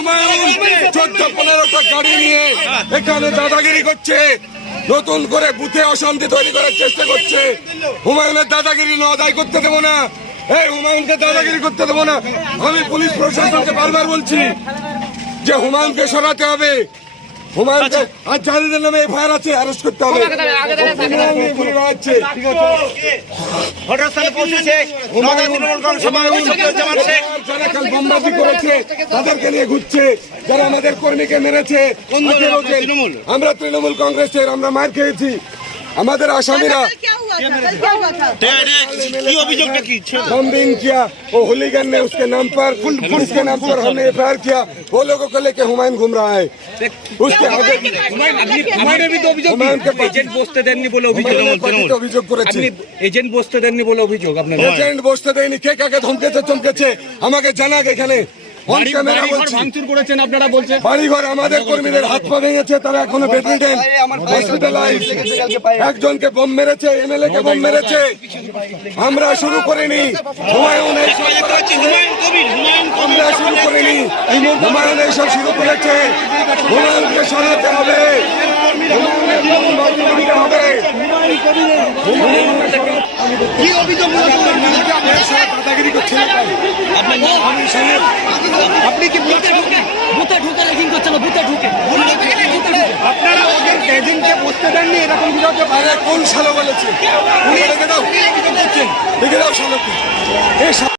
হুমায়ুন 14-15টা গাড়ি নিয়ে এখানে দাদাগিরি করছে, নতুন করে বুথে অশান্তি তৈরি করার চেষ্টা করছে। হুমায়ুনের দাদাগিরি আদায় করতে দেবো না, এই হুমায়ুনকে দাদাগিরি করতে দেবো না। আমি পুলিশ প্রশাসনকে বারবার বলছি যে হুমায়ুনকে সরাতে হবে, হুমায়ুনকে আর যাদের নামে এফআইআর আছে অ্যারেস্ট করতে হবে। বোমবাজি করেছে তাদেরকে নিয়ে ঘুরছে, যারা আমাদের কর্মীকে মেরেছে। আমরা তৃণমূল কংগ্রেসের, আমরা মার খেয়েছি। আমাদের আসামিরা बॉम्बिंग किया, वो होलीगन ने उसके नाम पर उसके नाम पर हमने एफआईआर किया। वो लोगों को लेके हुमायूं घूम रहा है। उसके आगे हमारे भी तो एजेंट বসতে দেননি বলে অভিযোগ করেছে। এজেন্ট বসতে দেননি বলে অভিযোগ আপনার। এজেন্ট বসতে দেয়নি, কে কাকে ধমকেছে চমকেছে আমাকে জানাক। এখানে বাড়িঘর আমাদের কর্মীদের হাত পা ভেঙেছে, তারা এখনো বেডরিডেন, হসপিটালাইজড। একজনকে বোম মেরেছে, এমএলএ কে বোম মেরেছে। আমরা শুরু করিনি, হুমায়ুন আমরা শুরু করিনি, হুমায়ুন এইসব শুরু করেছে। হুমায়ুনকে সরাতে হবে, দাদাগিরি করছে। আপনি কি বুথে ঢুকে রেকিং করছেন? বুথে ঢুকে আপনারা ওদের এজেন্টকে বসতে দেননি, এরকম বিরোধে বাইরে কোন সালো বলেছে? দেখে দাও, দেখে দাও সালোকে।